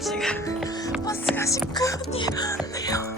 지금 버스가 19분 뒤에 나왔네요. 캔디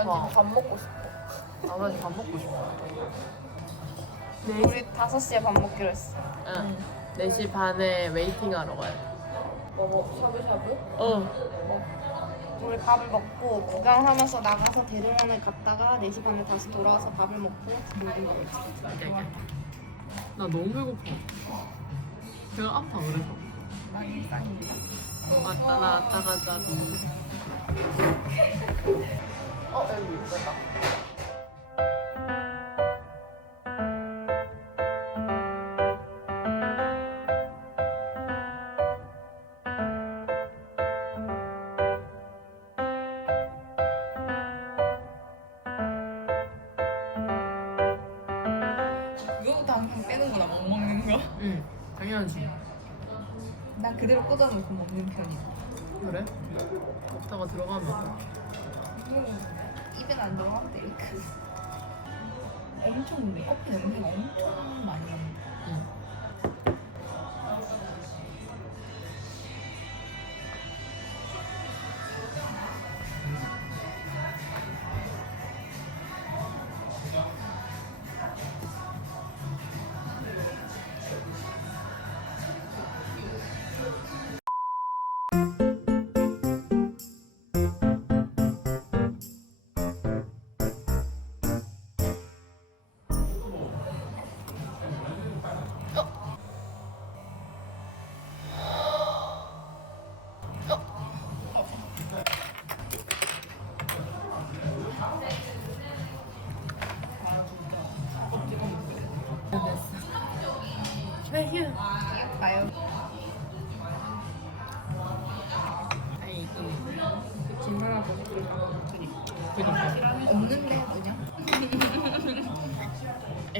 지금 밥 먹고 싶어. 나도 밥 먹고 싶어. 우리 5시에 밥 먹기로 했어. 응. 4시 반에 웨이팅 하러 가야 돼. 뭐, 뭐, 샤브샤브? 어. 우리 밥을 먹고 구경하면서 나가서 대릉원을 갔다가 4시 반에 다시 돌아와서 밥을 먹고 거겠지. 나 너무 배고파. 배가 아파, 그래서. 왔다 나왔다 가자고. 어, 여기 있었다. 그거부터 항상 빼는구나, 못 먹는 거. 응, 당연하지. 난 그대로 꽂아놓고 먹는 편이야. 그래? 먹다가 들어가면. 입에는 안 들어가면 되니까. 엄청 근데 커피 냄새가 엄청 많이 납니다. 응.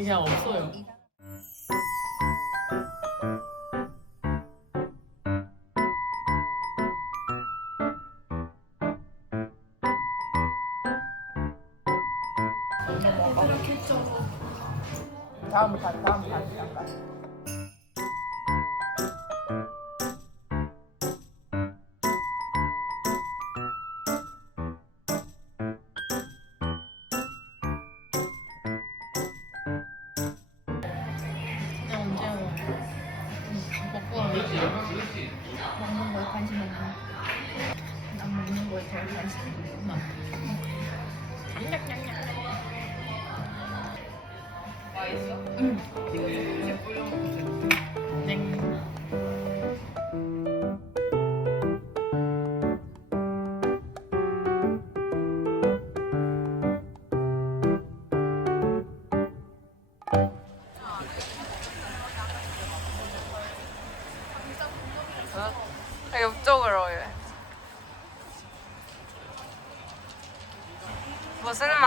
그냥 없어요. 다음 판, 다음 판, 잠깐. 관심 없는. 난 먹는 거에 더 관심 있는. 땡.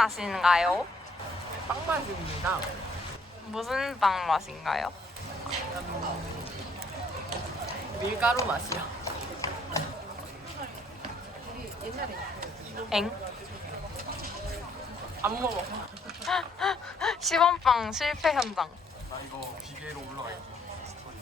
맛인가요? 빵 맛입니다. 무슨 빵 맛인가요? 밀가루 맛이요. 엥? 안 먹어. 시범빵 실패 현장. 나 이거 기계로 올라가야지 스토리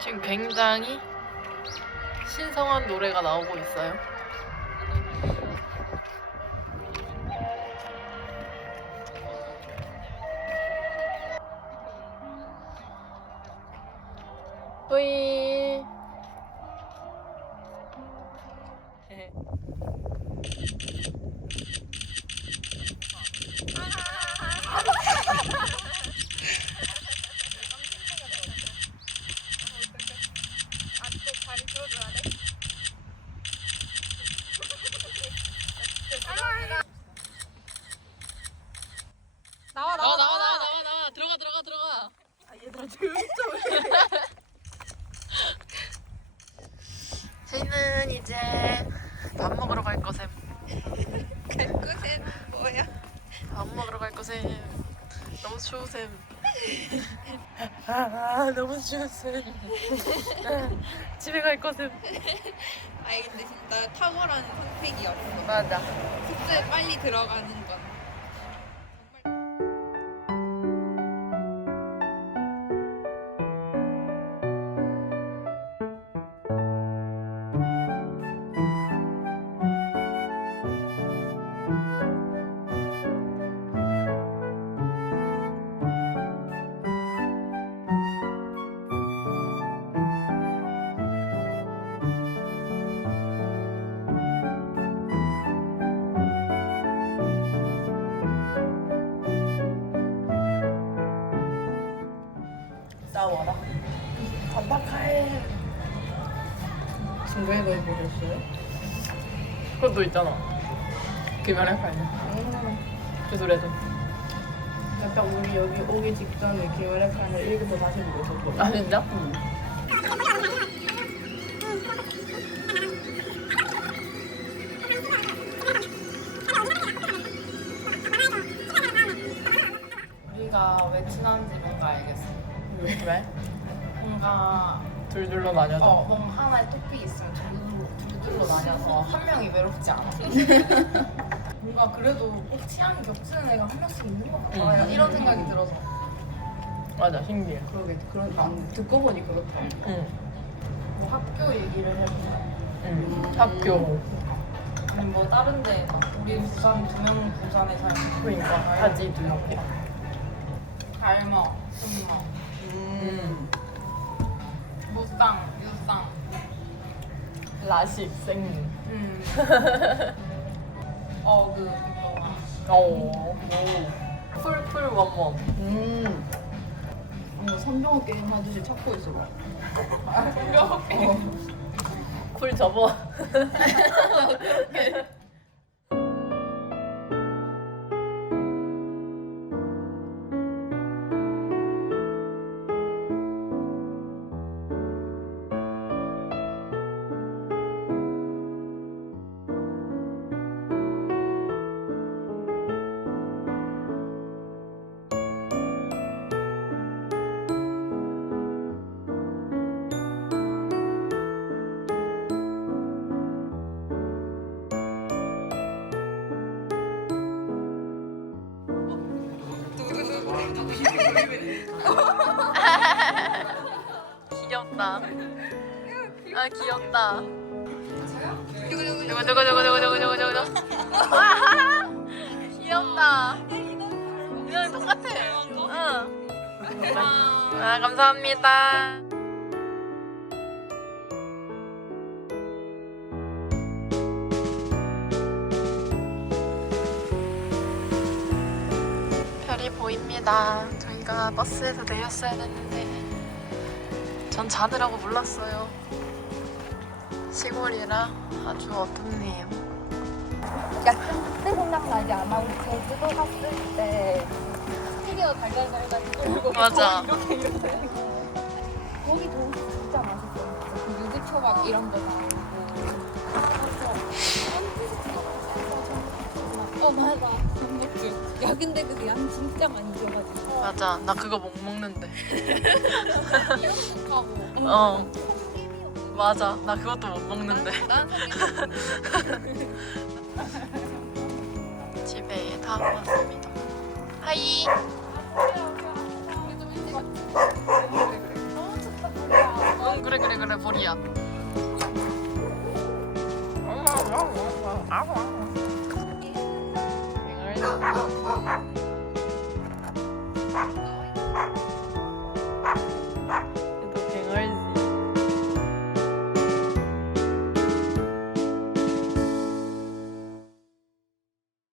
지금 굉장히 신성한 노래가 나오고 있어요. 아 너무 추우셈. 집에 갈 거셈. 아니 근데 진짜 탁월한 선택이었어. 맞아. 숙소에 빨리 들어가는 건. 거 입으셨어요? 그것도 있잖아. 그말할 거 아니야. 그 노래도. 약간 우리 여기 오기 직전에 기말의 판을 읽어서 다시 보고 있었거든. 아 진짜? 우 나뉘어져. 어, 뭔가 하나의 토픽이 있으면 둘- 둘둘로 나뉘어서 한 명이 외롭지 않아. 뭔가 그래도 꼭 취향이 겹치는 애가 한 명씩 있는 것 같아. 음. 이런 생각이 들어서. 맞아 신기해. 그러게 그런 안 듣고 보니 그렇다. 응. 뭐 학교 얘기를 해보자. 응. 학교. 아니 뭐 다른 데 우리 부산 두명 부산에 살고. 그러니까 하지 두 명. 갈머, 순머, 음. 무쌍, 유쌍. 라식 생리. 음. 어그 유명한. 오. 오. 풀풀 원원. 음. 어, 선병호 게임 하듯이 찾고 있어 봐. 선병호 게임. 쿨 접어. 귀엽다. 아 귀엽다. 누구 누구 누구 누구 누구 누구 누구 누구 누구 와 귀엽다. 이랑 똑같아. 응. 아 감사합니다. 입니다. 저희가 버스에서 내렸어야 됐는데 전 자느라고 몰랐어요. 시골이라 아주 어둡네요. 약간 그때 생각나지 않아? 우리 제주도 갔을 때 스튜디오 달달달달 끌고 맞아. 거기 도 진짜 맛있어. 그 유부초밥 이런 거 나오고. 어 맞아. 전복죽. 야 근데 그게 양 진짜 많이 줘가지고. 맞아. 나 그거 못 먹는데. 하고. 어. 맞아. 나 그것도 못 먹는데. 난 집에 다 왔습니다. 하이. 너무 좋다 노래야. 응 그래 볼에 볼 이야.